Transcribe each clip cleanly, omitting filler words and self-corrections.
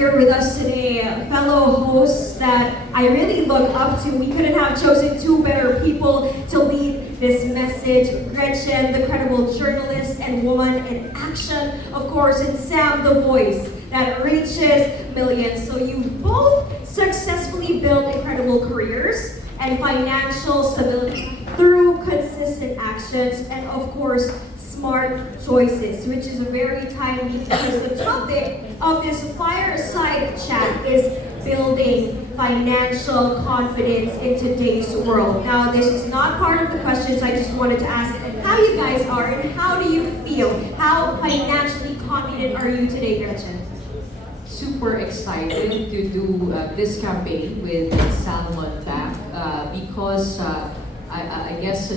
here with us today, fellow hosts that I really look up to. We couldn't have chosen two better people to lead this message. Gretchen, the credible journalist and woman in action, of course, and Sam, the voice that reaches millions. So you both successfully built incredible careers and financial stability through consistent actions and, of course, smart choices, which is very timely because the topic of this fireside chat is building financial confidence in today's world. Now, this is not part of the questions. I just wanted to ask how you guys are and how do you feel? How financially confident are you today, Gretchen? Super excited to do this campaign with Salmon back because I guess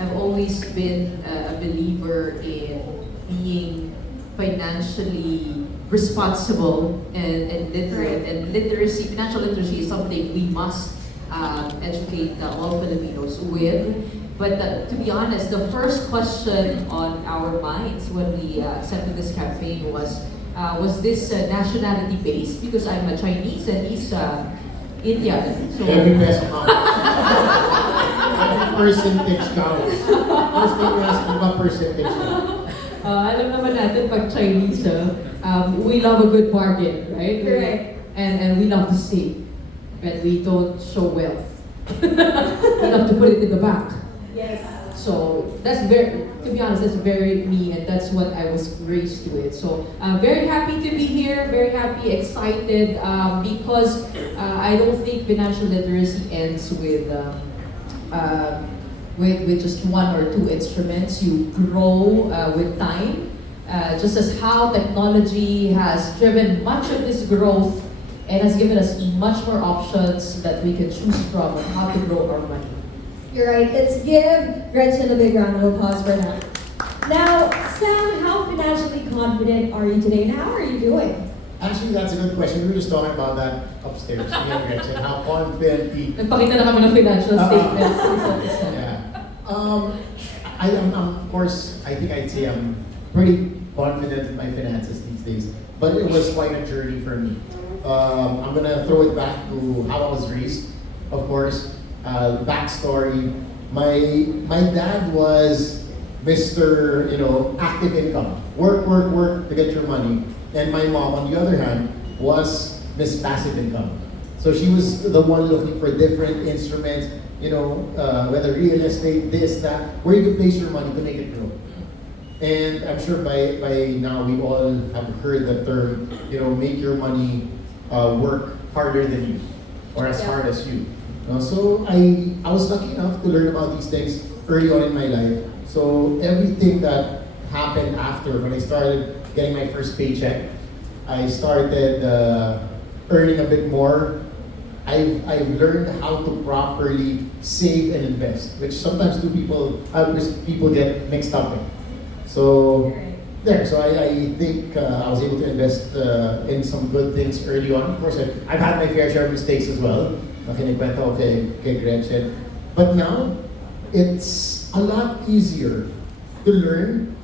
I've always been a believer in being financially responsible and literate. And literacy, financial literacy is something we must educate all Filipinos with. But to be honest, the first question on our minds when we accepted this campaign was this nationality based? Because I'm a Chinese and he's Indian. So every peso counts. Every percentage counts. First thing you ask, what percentage counts? Alam naman natin pag Chinese, we love a good bargain, right? Correct. And we love to save, but we don't show wealth. We love to put it in the bank. Yes. So that's to be honest, that's very me, and that's what I was raised with. So I'm very happy to be here, very happy, excited, because I don't think financial literacy ends with just one or two instruments. You grow with time, just as how technology has driven much of this growth and has given us much more options that we can choose from on how to grow our money. You're right. Let's give Gretchen a big round of applause for that. Now, Sam, how financially confident are you today and how are you doing? Actually, that's a good question. We were just talking about that upstairs, me and Gretchen, how confident Nagpakita na kami ng financial statements. Yeah. I am, of course, I think I'd say I'm pretty confident in my finances these days, but it was quite a journey for me. I'm gonna throw it back to how I was raised, of course. Backstory, my dad was Mr. Active income. Work to get your money. And my mom, on the other hand, was Miss Passive income. So she was the one looking for different instruments, whether real estate, this, that, where you can place your money to make it grow. And I'm sure by now we all have heard the term, make your money work harder than you, or as hard as you. So I was lucky enough to learn about these things early on in my life. So everything that happened after, when I started getting my first paycheck, I started earning a bit more. I've learned how to properly save and invest, which sometimes people get mixed up in. So there, so I think I was able to invest in some good things early on. Of course, I've had my fair share of mistakes as well. Nakinikwento ko kay Gretchen. But now, it's a lot easier to learn.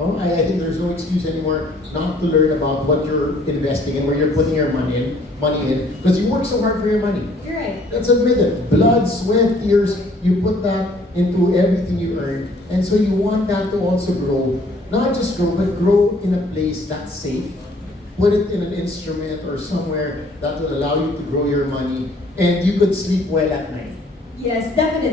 I think there's no excuse anymore not to learn about what you're investing in, where you're putting your money in, because you work so hard for your money. You're right. Let's admit it. Blood, sweat, tears, you put that into everything you earn. And so you want that to also grow. Not just grow, but grow in a place that's safe. Put it in an instrument or somewhere that will allow you to grow your money and you could sleep well at night. Yes, definitely.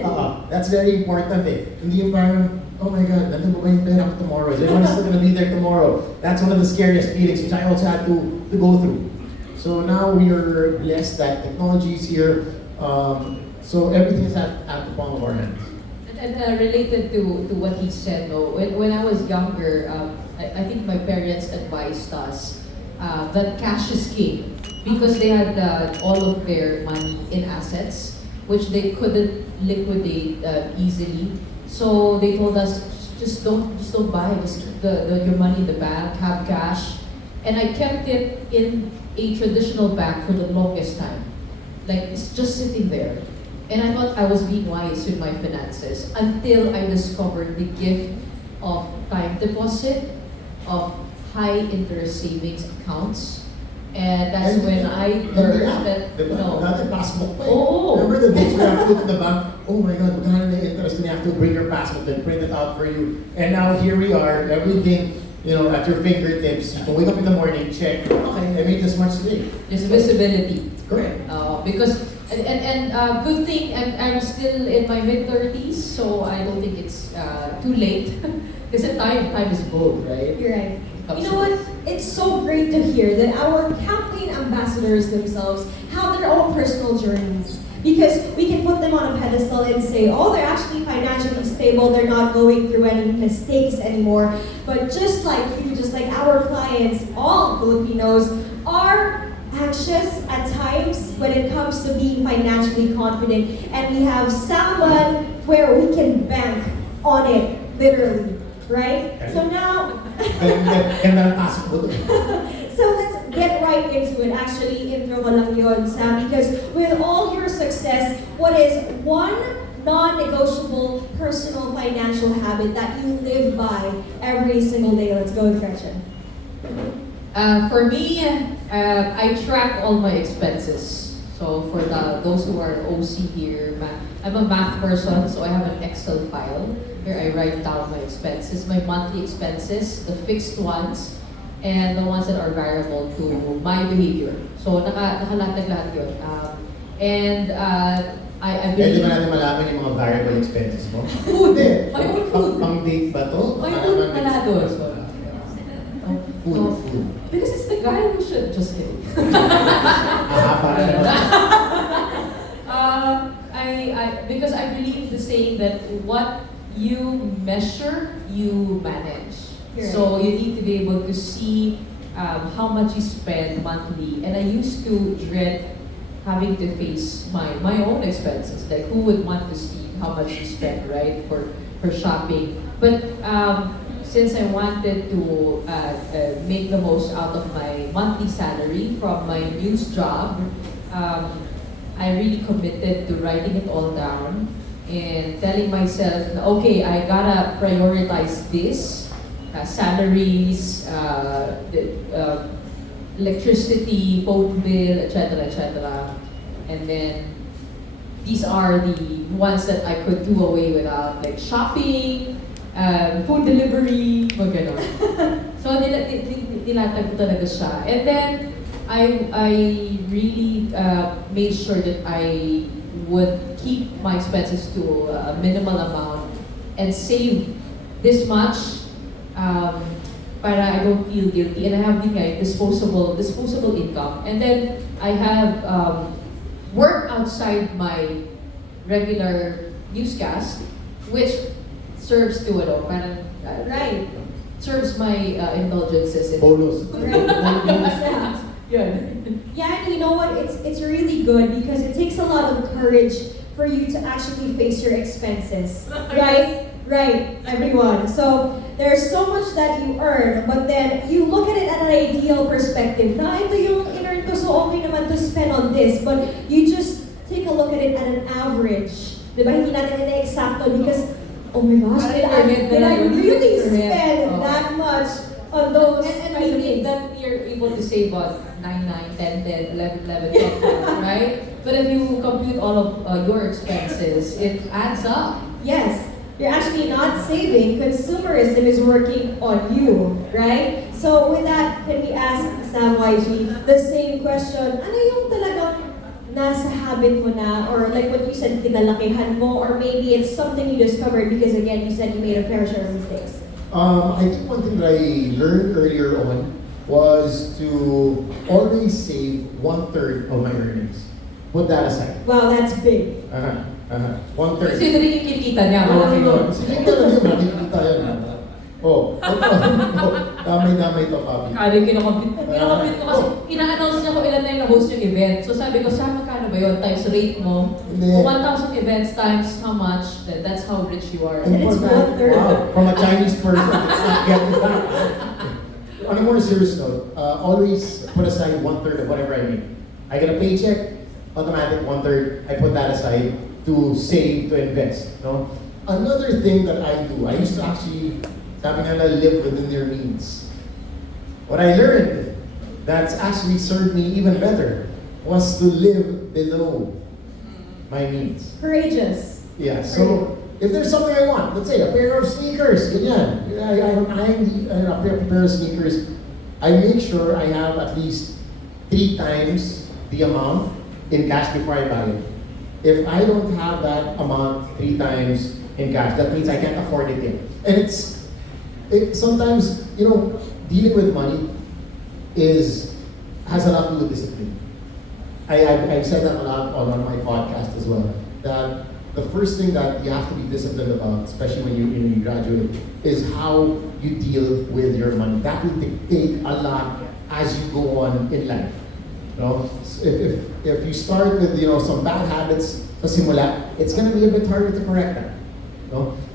That's very important Hindi yung parang, oh my God, nandun ba yung pera ko tomorrow? Is everyone still gonna be there tomorrow? That's one of the scariest feelings which I also had to go through. So now we are blessed that technology is here. So everything is at the palm of our hands. And related to what he said, when I was younger, I think my parents advised us that cash is king because they had all of their money in assets which they couldn't liquidate easily. So they told us just don't buy, just keep your money in the bank, have cash. And I kept it in a traditional bank for the longest time. Like it's just sitting there. And I thought I was being wise with my finances until I discovered the gift of time deposit, of high interest savings accounts, And that's when I learned that, no. Dati passbook pa eh. Oo. Remember the days we have to go to the bank, oh my God, magkano na interest, and you have to bring your passbook and print it out for you. And now here we are, everything, at your fingertips. You can wake up in the morning, check, okay, I made this much today. There's visibility. Correct. Because good thing I'm still in my mid-30s, so I don't think it's too late. Kasi time is gold, right? You're right. You know what? It's so great to hear that our campaign ambassadors themselves have their own personal journeys. Because we can put them on a pedestal and say, oh, they're actually financially stable, they're not going through any mistakes anymore. But just like you, just like our clients, all Filipinos are anxious at times when it comes to being financially confident. And we have someone where we can bank on it, literally. Right? So now, so let's get right into it. Actually, intro ko lang yun, Sam, because with all your success, what is one non-negotiable personal financial habit that you live by every single day? Let's go with Gretchen. For me, I track all my expenses. So for those who are OC here, I'm a math person, so I have an Excel file. Here I write down my expenses, my monthly expenses, the fixed ones, and the ones that are variable to my behavior. So nakalatag lahat yun. I Pwede believe... ba natin malaman yung mga variable expenses mo? Food! My own food! Pang-date ba to? My own pala doon. Food. Because it's the guy who should just kidding. Because I believe the saying that what you measure, you manage. Right. So you need to be able to see how much you spend monthly. And I used to dread having to face my own expenses. Like who would want to see how much you spend, right, for shopping? But since I wanted to make the most out of my monthly salary from my news job, I really committed to writing it all down and telling myself, okay, I gotta prioritize this, salaries, electricity, phone bill, etc., etc. And then these are the ones that I could do away without, like shopping, food delivery, mga ganon. So nilatag ko talaga siya. And then I really made sure that I would keep my expenses to a minimal amount and save this much para I don't feel guilty. And I have the disposable income. And then I have work outside my regular newscast, which serves to parang Right. serves my indulgences. Bonus. Right. Yeah. Yeah, and you know what? It's really good because it takes a lot of courage for you to actually face your expenses. Right? Right, everyone. So there's so much that you earn, but then you look at it at an ideal perspective. Na ito yung in-earn ko, so okay naman to spend on this. But you just take a look at it at an average. Diba? Hindi natin ina-exacto because, oh my gosh, did I really spend that much on those And kinds of maybe things? that you're able to save what 9, 10, 11, 12, right? But if you compute all of your expenses, it adds up. Yes, you're actually not saving. Consumerism is working on you, right? So with that, can we ask Sam YG the same question? Ano yung talagang nasa habit mo na, or like what you said, kinalakihan mo, or maybe it's something you discovered because again, you said you made a fair share of mistakes. I think one thing that I learned earlier on was to always save 1/3 of my earnings. Put that aside. Wow, that's big. 1/3. Kasi ito rin yung kinikita niya. Okay, no. Sige talaga yun, makikita yan. Oh, damay-damay to, papi. Kaya kinakabit ko kasi ina-announce niya kung ilan na yung na-host yung event. So sabi ko, sa magkano ba yun? Times rate mo. Hindi. Kung 1,000 events times how much, then that's how rich you are. And it's Important. 1/3. Wow, from a Chinese person, it's not getting that. On a more serious note, always put aside 1/3 of whatever I make. I get a paycheck, automatic 1/3. I put that aside to save, to invest. No? Another thing that I do, I used to actually, sabi nga na, live within their means. What I learned that's actually served me even better was to live below my means. Courageous. Yeah, so if there's something I want, let's say a pair of sneakers, ganyan. I need a pair of sneakers. I make sure I have at least 3 times the amount in cash before I buy it. If I don't have that amount 3 times in cash, that means I can't afford it yet. And sometimes, dealing with money has a lot to do with discipline. I've said that a lot on my podcast as well. That the first thing that you have to be disciplined about, especially when you graduate, is how you deal with your money. That will dictate a lot as you go on in life. So if you start with some bad habits sa simula, it's gonna be a bit harder to correct that.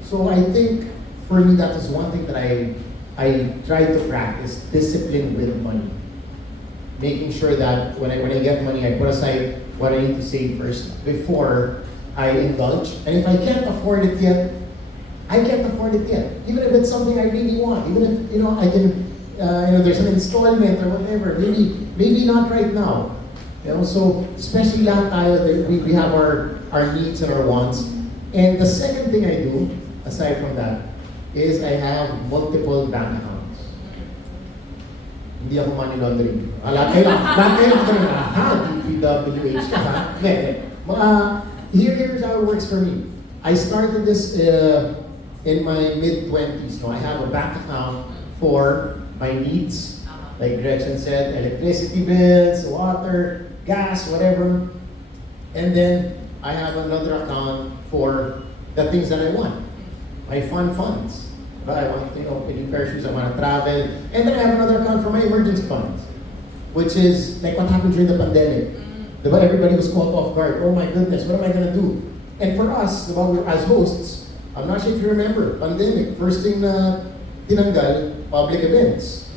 So I think for me that is one thing that I try to practice: discipline with money. Making sure that when I get money, I put aside what I need to save first before I indulge. And if I can't afford it yet, I can't afford it yet. Even if it's something I really want, even if I can, there's an installment or whatever. Maybe not right now. So especially lahat tayo, we have our needs and our wants. And the second thing I do, aside from that, is I have multiple bank accounts. Hindi ako money laundering. Lahat kayo DPWH ka, ha? Here's how it works for me. I started this in my mid-20s. I have a bank account for my needs. Like Gretchen said, electricity bills, water, gas, whatever. And then I have another account for the things that I want. My funds. I want, a new pair of shoes, I want to travel. And then I have another account for my emergency funds, which is like what happened during the pandemic. Everybody was caught off guard. Oh my goodness, what am I going to do? And for us, as hosts, I'm not sure if you remember, pandemic, first thing na tinanggal, public events.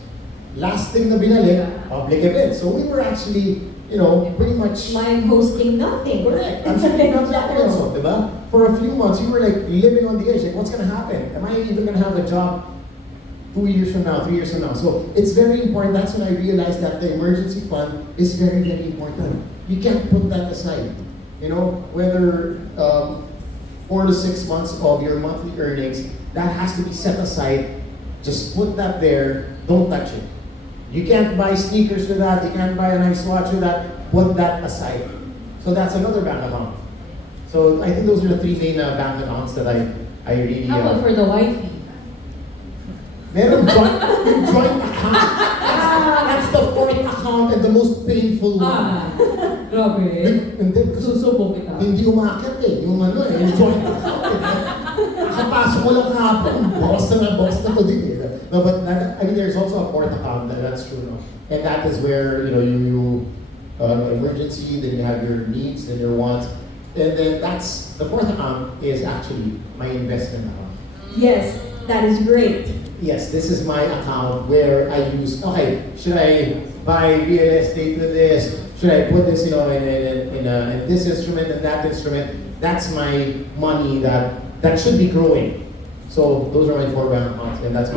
Last thing na binalik, public events. So we were actually, pretty much live hosting nothing. Correct. I'm sure you got that also, diba? For a few months, you were like living on the edge. Like, what's going to happen? Am I even going to have a job 2 years from now, 3 years from now? So it's very important. That's when I realized that the emergency fund is very, very important. You can't put that aside. Whether 4 to 6 months of your monthly earnings, that has to be set aside. Just put that there. Don't touch it. You can't buy sneakers with that. You can't buy a nice watch with that. Put that aside. So that's another bank account. So I think those are the 3 main bank accounts that I really... How about for the wifey? Meron joint account. That's the fourth account and the most painful one. Grabe. Susubo kita. Hindi umakyat yung joint account. Kapasok mo lang kahapon, boss na to din eh. No, but there's also a fourth account, that's true. No? And that is where, you emergency, then you have your needs, then your wants. And then the fourth account is actually my investment account. Yes, that is great. Yes, this is my account where I use, should I buy real estate with this? Should I put this, in this instrument and that instrument? That's my money that should be growing. So those are my 4 bank accounts, and that's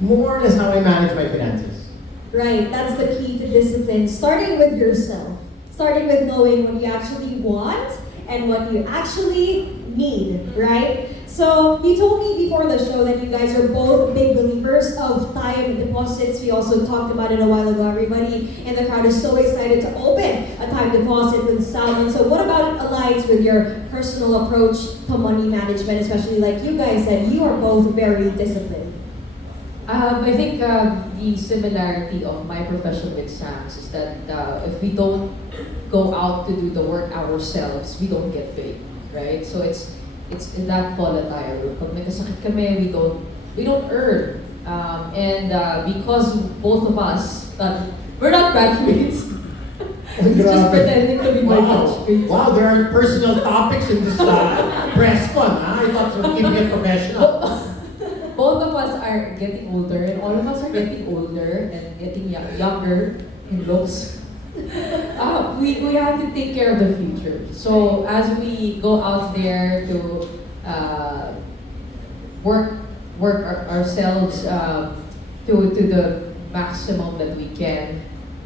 more or less how I manage my finances. Right, that's the key to discipline. Starting with yourself. Starting with knowing what you actually want and what you actually need, right? So you told me before the show that you guys are both big believers of time deposits. We also talked about it a while ago. Everybody in the crowd is so excited to open a time deposit with Salmon. So what about it aligns with your personal approach to money management, especially like you guys said, you are both very disciplined? I think the similarity of my profession with Sam's is that if we don't go out to do the work ourselves, we don't get paid, right? So it's that volatile. Pag may kasakit kami, we don't earn. And because both of us, we're not graduates. Just pretending to be my batchmates. Wow, there are personal topics in this press con. I thought you were keeping it professional. Both of us are getting older, and all of us are getting older and getting younger in looks. We have to take care of the future. So as we go out there to work ourselves to the maximum that we can,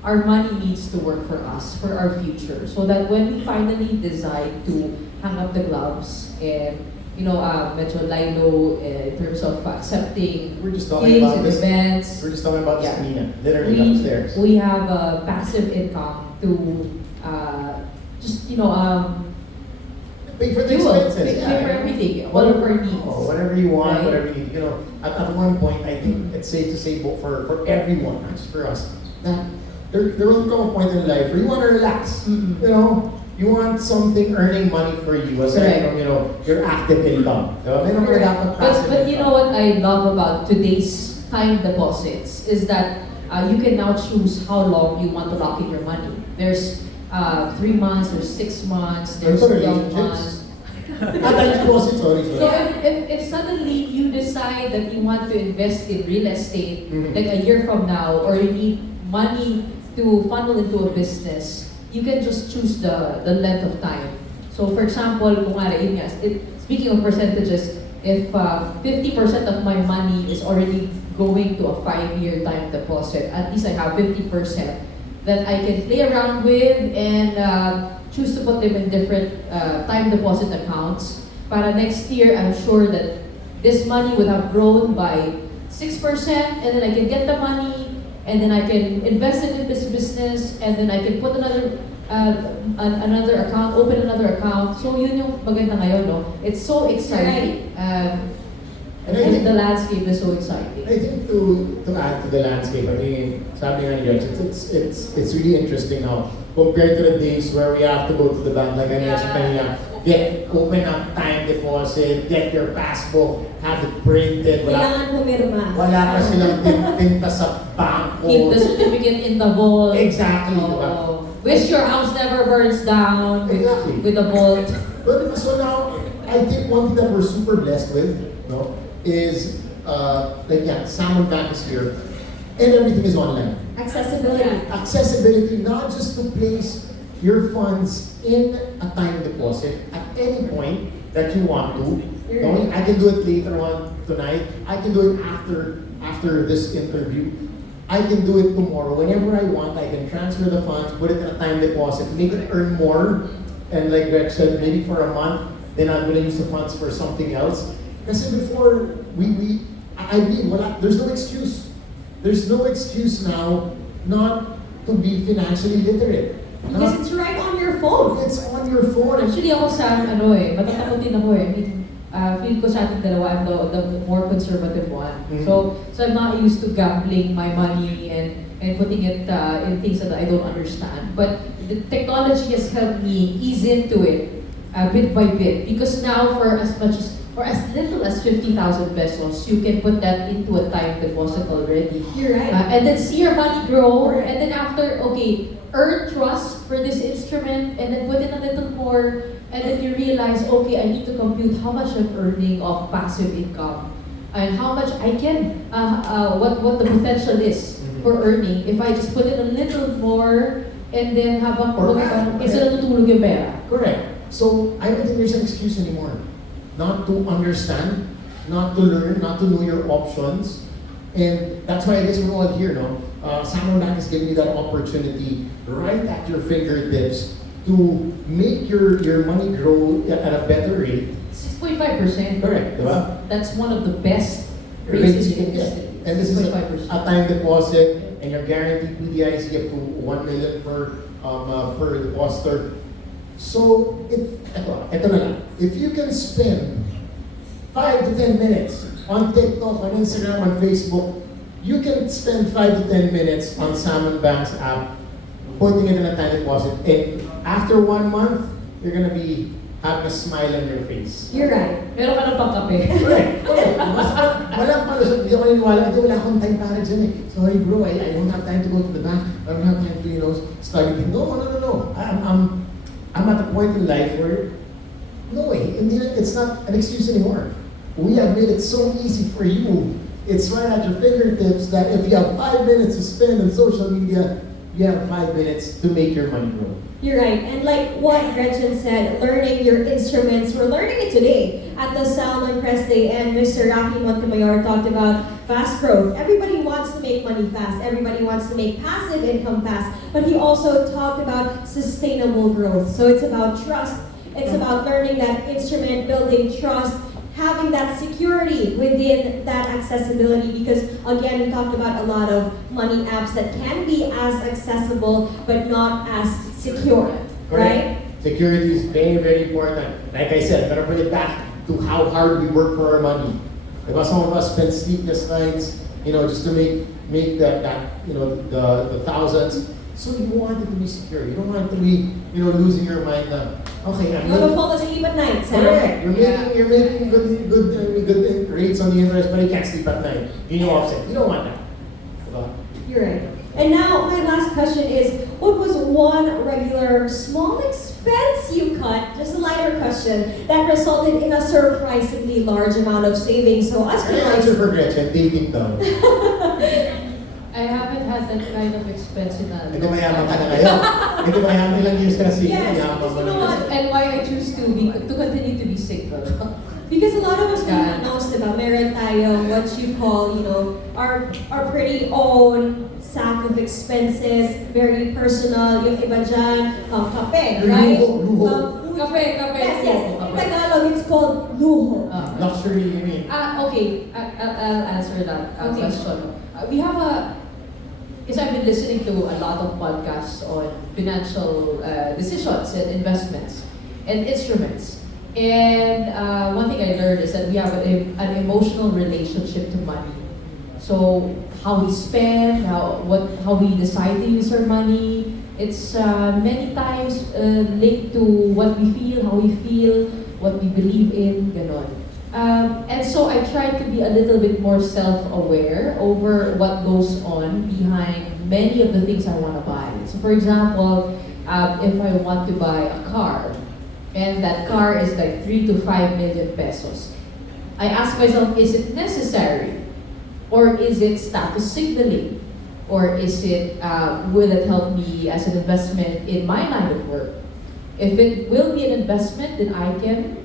our money needs to work for us, for our future. So that when we finally decide to hang up the gloves and medyo lilo in terms of accepting We're just talking gigs about and this. events. We're just talking about this Yeah. kanina, literally upstairs. We have a passive income to just Pay for the fuel, expenses. pay for everything, all of our needs. Whatever you want, Right? whatever you need. At one point, I think it's safe to say for everyone, not just for us, that there will come a point in life where you want to relax. You want something earning money for you aside Correct. from your active income. May naman dapat passive But you income. know what I love about today's time deposits is that you can now choose how long you want to lock in your money. There's 3 months, there's 6 months, there's For 12 relationships. months. Time deposit, sorry. So if suddenly you decide that you want to invest in real estate like a year from now, or you need money to funnel into a business, you can just choose the length of time. So for example, speaking of percentages, if 50% of my money is already going to a 5-year time deposit, at least I have 50% that I can play around with and choose to put them in different time deposit accounts. Para next year, I'm sure that this money would have grown by 6%, and then I can get the money, and then I can invest it in this business, and then I can put another account, open another account. So yun yung maganda ngayon, no? It's so exciting. And I think the landscape is so exciting. I think to add to the landscape, I mean, sabi nga ni Gretchen, it's really interesting now compared to the days where we have to go to the bank, like I mentioned kanina, open up time deposit, get your passbook, have it printed, Kailangan pumirma. wala pa silang tinta sa bangko. Keep the certificate in the vault. Exactly, Oh, diba? wish your house never burns down Exactly. with a vault. But so now, I think one thing that we're super blessed with, is Salmon Bank is here, and everything is online. Accessibility. Accessibility, not just to place your funds in a time deposit at any point that you want to. You're right. I can do it later on tonight. I can do it after this interview. I can do it tomorrow. Whenever I want, I can transfer the funds, put it in a time deposit, make it earn more, and like Greg said, maybe for a month, then I'm going to use the funds for something else. Kasi before, I believe, there's no excuse. There's no excuse now not to be financially literate. Because it's right on your phone. It's on your phone. Actually ako sa matatakot din ako eh. I mean, feel ko sa ating dalawa, I'm the more conservative one. Mhm. So I'm not used to gambling my money and putting it in things that I don't understand. But the technology has helped me ease into it bit by bit. Because now for as little as 50,000 pesos, you can put that into a time deposit already. You're right. And then see your money grow, and then after, earn trust for this instrument, and then put in a little more, and then you realize, I need to compute how much I'm earning of passive income, and how much I can, what the potential is for earning if I just put in a little more, and then habang kaysa natutulog yung pera. Correct. So I don't think there's an excuse anymore not to understand, not to learn, not to know your options. And that's why I guess we're all here, no? Salmon Bank is giving you that opportunity right at your fingertips to make your money grow at a better rate. 6.5%. Correct, diba? That's one of the best rates in the industry. And this is a 6.5%. time deposit, and you're guaranteed PDIC up to 1 million per depositor. So, ito na lang. If you can spend 5 to 10 minutes on TikTok, on Instagram, on Facebook, you can spend 5 to 10 minutes on Salmon Bank's app, putting it in a time deposit. And after 1 month, you're gonna be having a smile on your face. You're right. Meron ka ng pangkape. Correct. Walang palusot. Hindi ako naniniwala. Hindi, wala akong time para dyan eh. Sorry bro, I don't have time to go to the bank. I don't have time to, study. No. I'm at a point in life where, no way, it's not an excuse anymore. We have made it so easy for you. It's right at your fingertips that if you have 5 minutes to spend on social media, you have 5 minutes to make your money grow. You're right. And like what Gretchen said, learning your instruments, we're learning it today at the Salmon Press Day, and Mr. Rafi Montemayor talked about fast growth. Everybody wants to make money fast. Everybody wants to make passive income fast. But he also talked about sustainable growth. So it's about trust. It's about learning that instrument, building trust, having that security within that accessibility, because again, we talked about a lot of money apps that can be as accessible but not as secure, right? Security is very, very important. Like I said, I'm gonna bring it back to how hard we work for our money. Because some of us spend sleepless nights, just to make that the thousands. So you want it to be secure. You don't want it to be, losing your mind. Okay, You want to fall asleep at night, Sam. correct. You're making good rates on the interest, but you can't sleep at night. You offset. You don't want that. Diba? You're right. And now, my last question is, what was one regular small expense you cut, just a lighter question, that resulted in a surprisingly large amount of savings? So us Ano yung answer for Gretchen? Dating daw. I haven't had that kind of expense in a Hindi mayaman ka na ngayon. Hindi mayaman, ilang years ka na single. Yes, Mayaman because ka you know na. what? And why I choose to continue to be single. Because a lot of us Yeah. knows, diba, meron tayo what you call, our pretty own sack of expenses, very personal, yung iba dyan, kape, right? Luho. Kape. Yes, yes. In Tagalog, it's called luho. Luxury, you mean? Okay, I'll answer that Okay. question. We have because I've been listening to a lot of podcasts on financial decisions and investments and instruments. And one thing I learned is that we have an emotional relationship to money. So how we spend, how we decide to use our money, it's many times linked to what we feel, how we feel, what we believe in, ganon. And so I try to be a little bit more self-aware over what goes on behind many of the things I want to buy. So for example, if I want to buy a car, and that car is like 3 to 5 million pesos, I ask myself, is it necessary? Or is it status signaling? Or is it, will it help me as an investment in my line of work? If it will be an investment, then I can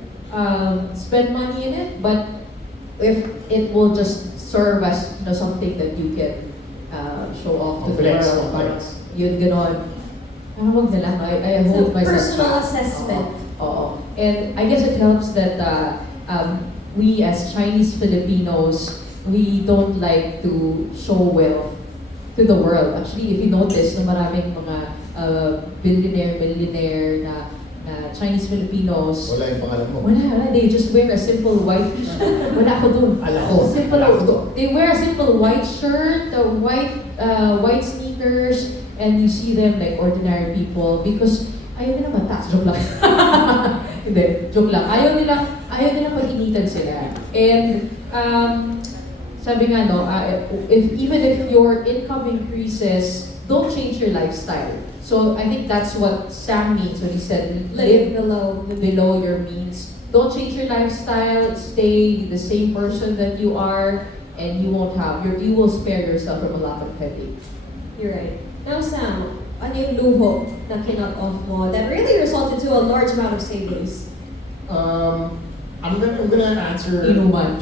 spend money in it. But if it will just serve as something that you can show off to the Flex, world, flex. yun ganon. Wag na lang, I It's hold a myself personal back. assessment. Oo. And I guess it helps that we as Chinese Filipinos, we don't like to show wealth to the world. Actually, if you notice, na maraming mga billionaire na Chinese Filipinos, Wala yung pangalan mo. wala, they just wear a simple white shirt. Wala ako dun. Ala ko. Simple, Ala ko dun. they wear a simple white shirt, white sneakers, and you see them like ordinary people because ayaw nila mataas. Joke lang. Hindi, joke lang. Ayaw nila pag-initan sila. And sabi nga even if your income increases, don't change your lifestyle. So I think that's what Sam means when he said live below your means. Don't change your lifestyle, stay the same person that you are, and you will spare yourself from a lot of headache. You're right. Now, Sam, ano yung luho na kinot-off mo that really resulted to a large amount of savings? I'm gonna answer. Inuman.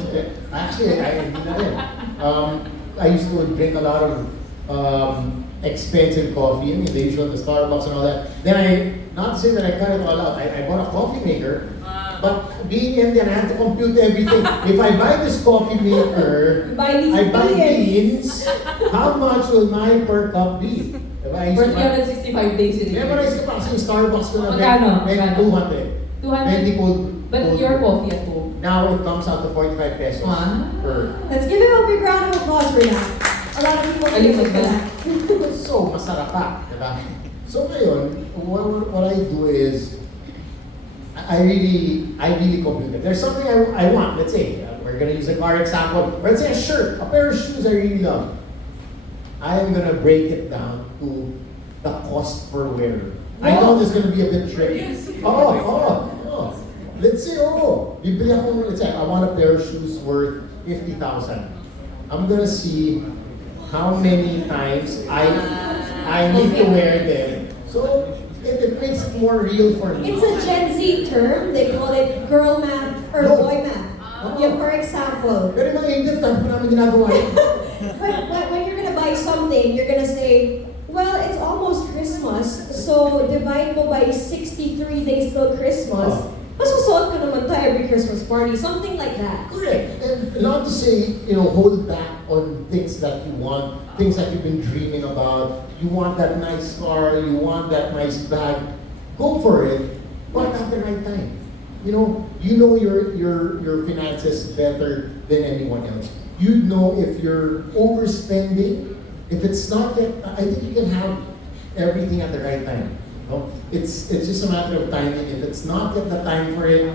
Actually, I used to drink a lot of expensive coffee. I mean, the usual, the Starbucks and all that. Then not to say that I cut it all out. I bought a coffee maker. But being Indian, I had to compute everything. If I buy this coffee maker, I buy beans. How much will my per cup be? For 365 days in a year. Memorize ko pa kasi yung Starbucks ko na Magkano? 200. 200? 20 cold. But your coffee at home. Now it comes out to 45 pesos per. Let's give him a big round of applause for that. A lot of people Ayun, think for that. So, masarap pa, diba? So ngayon, what I do is, I really compute it. There's something I want. Let's say, we're gonna use a car example. Or let's say a shirt, a pair of shoes I really love. I am gonna break it down to the cost per wear. I know this is gonna be a bit tricky. Oh. Let's say, bibili ako, let's say, I want a pair of shoes worth 50,000. I'm gonna see how many times I I need to wear them. So it makes it more real for me. It's a Gen Z term. They call it girl math or No. boy math. Yeah, for example, Pero mga English, tapos po namin ginagawa yun. when you're gonna buy something, you're gonna say, well, it's almost Christmas, so divide mo by 63 days till Christmas. Oh. Mas masuot ka naman to every Christmas party, something like that. Correct. And not to say, hold back on things that you want, things that you've been dreaming about. You want that nice car, you want that nice bag. Go for it, but at the right time. You know your finances better than anyone else. You know if you're overspending. If it's not yet, I think you can have everything at the right time. No? It's just a matter of timing. If it's not yet the time for it,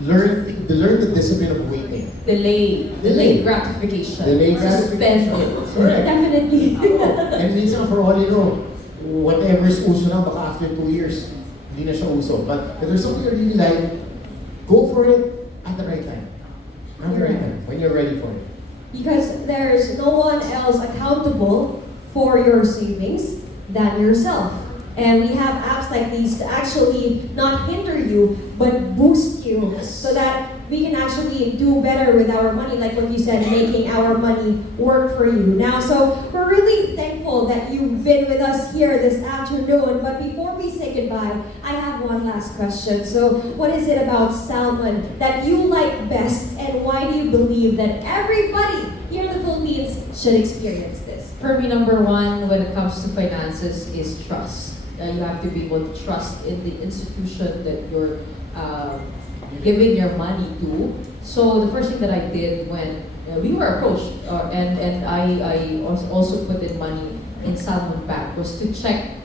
learn the discipline of waiting. Delay gratification. Delay Suspend gratification. it. Correct. Definitely. And minsan for all you know, whatever is uso na, baka after 2 years, hindi na siya uso. But if there's something you really like, go for it at the right time. At the right time, when you're ready for it. Because there's no one else accountable for your savings than yourself. And we have apps like these to actually not hinder you, but boost you, Yes. so that we can actually do better with our money, like what you said, making our money work for you. Now, so we're really thankful that you've been with us here this afternoon. But before we say goodbye, I have one last question. So what is it about Salmon that you like best, and why do you believe that everybody here in the Philippines should experience this? For me, number one, when it comes to finances, is trust. You have to be able to trust in the institution that you're giving your money to. So the first thing that I did when we were approached, and I also put in money in Salmon Pack, was to check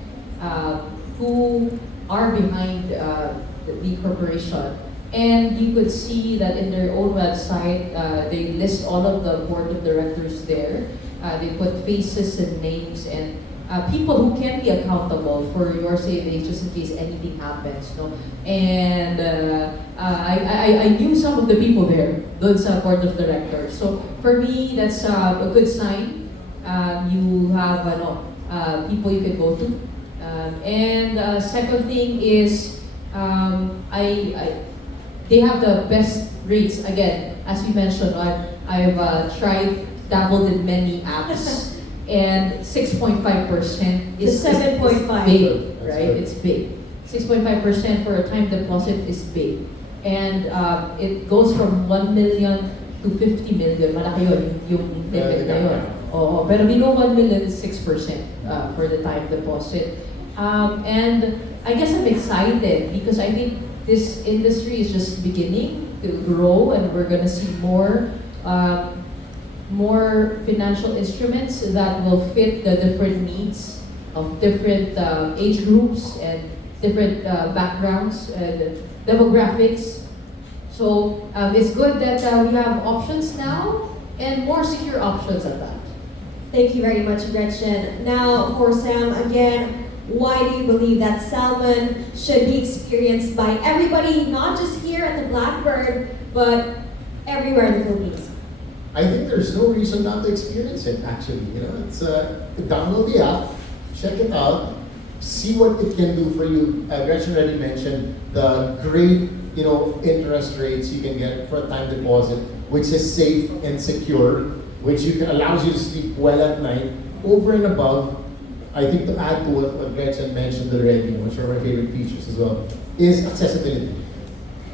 who are behind the corporation. And you could see that in their own website, they list all of the board of directors there. They put faces and names and people who can be accountable for your savings just in case anything happens, no? And I knew some of the people there, those board of directors. So for me, that's a good sign. You have people you can go to. And second thing is, they have the best rates. Again, as we mentioned, I've dabbled in many apps. And 6.5% is 7.5. big, That's right? good. It's big. 6.5% for a time deposit is big. And it goes from 1 million to 50 million. Malaki yun, yung limit na yun. Oo, pero below 1 million is 6% for the time deposit. And I guess I'm excited because I think this industry is just beginning to grow, and we're gonna see more financial instruments that will fit the different needs of different age groups and different backgrounds and demographics. So it's good that we have options now, and more secure options at that. Thank you very much, Gretchen. Now, for Sam, again, why do you believe that Salmon should be experienced by everybody, not just here at the Blackbird, but everywhere in the Philippines? I think there's no reason not to experience it, actually. It's download the app, check it out, see what it can do for you. Gretchen already mentioned the great, interest rates you can get for a time deposit, which is safe and secure, which allows you to sleep well at night. Over and above, I think to add to what Gretchen mentioned already, which are my favorite features as well, is accessibility.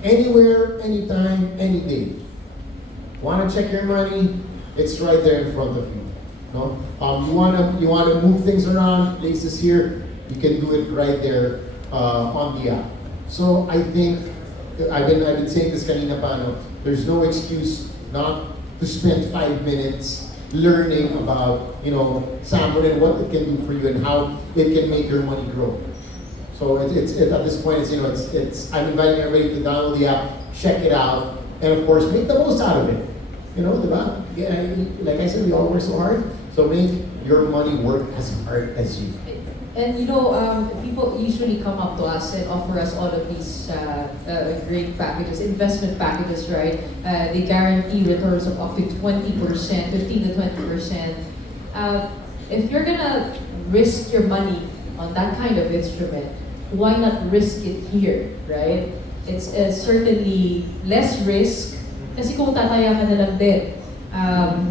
Anywhere, anytime, any day. Want to check your money? It's right there in front of you. No? You wanna move things around, places here, you can do it right there on the app. So I think I've been saying this kanina pa, no? There's no excuse not to spend 5 minutes learning about Salmon and what it can do for you and how it can make your money grow. So at this point, I'm inviting everybody to download the app, check it out, and of course make the most out of it. Diba? Yeah, like I said, we all work so hard, so make your money work as hard as you. And people usually come up to us and offer us all of these great packages, investment packages, right? They guarantee returns of up to 20%, 15 to 20%. if you're gonna risk your money on that kind of instrument, why not risk it here, right? It's certainly less risk kasi kung tataya ka na lang din.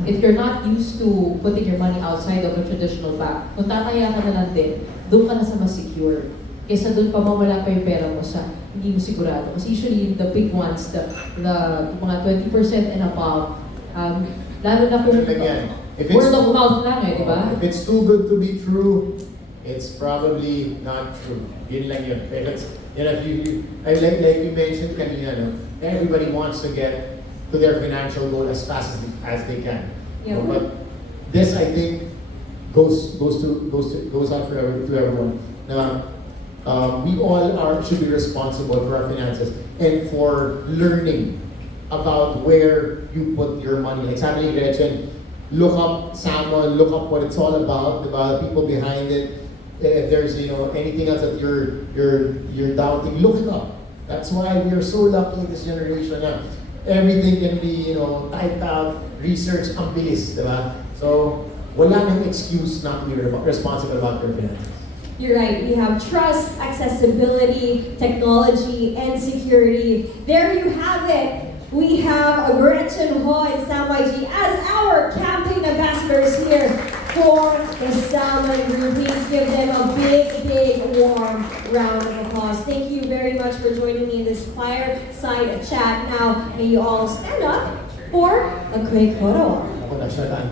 If you're not used to putting your money outside of a traditional bank, kung tataya ka na lang din, doon ka na sa mas secure. Kesa doon pa mawala pa yung pera mo sa hindi mo sigurado. Kasi usually the big ones, the mga 20% and above, lalo na kung word of mouth lang di ba? If it's too good to be true, it's probably not true. Yun lang yun. If it's, like you mentioned kanina, no? Everybody wants to get to their financial goal as fast as they can. Yeah. But this, I think, goes out to everyone. Now, we all should be responsible for our finances and for learning about where you put your money. Like sabi ni Gretchen, look up Salmon, look up what it's all about, the people behind it. If there's anything else that you're doubting, look it up. That's why we are so lucky in this generation now. Everything can be typed out, research, ang bilis, diba? So wala nang excuse not to be responsible about your finances. You're right. We have trust, accessibility, technology, and security. There you have it. We have Gretchen Ho and Sam YG as our campaign ambassadors here for the Salmon Group. Please give them a big, big, warm round of applause. Thank you very much for joining me in this fireside chat. Now, may you all stand up for a quick photo. Ako na siya lang.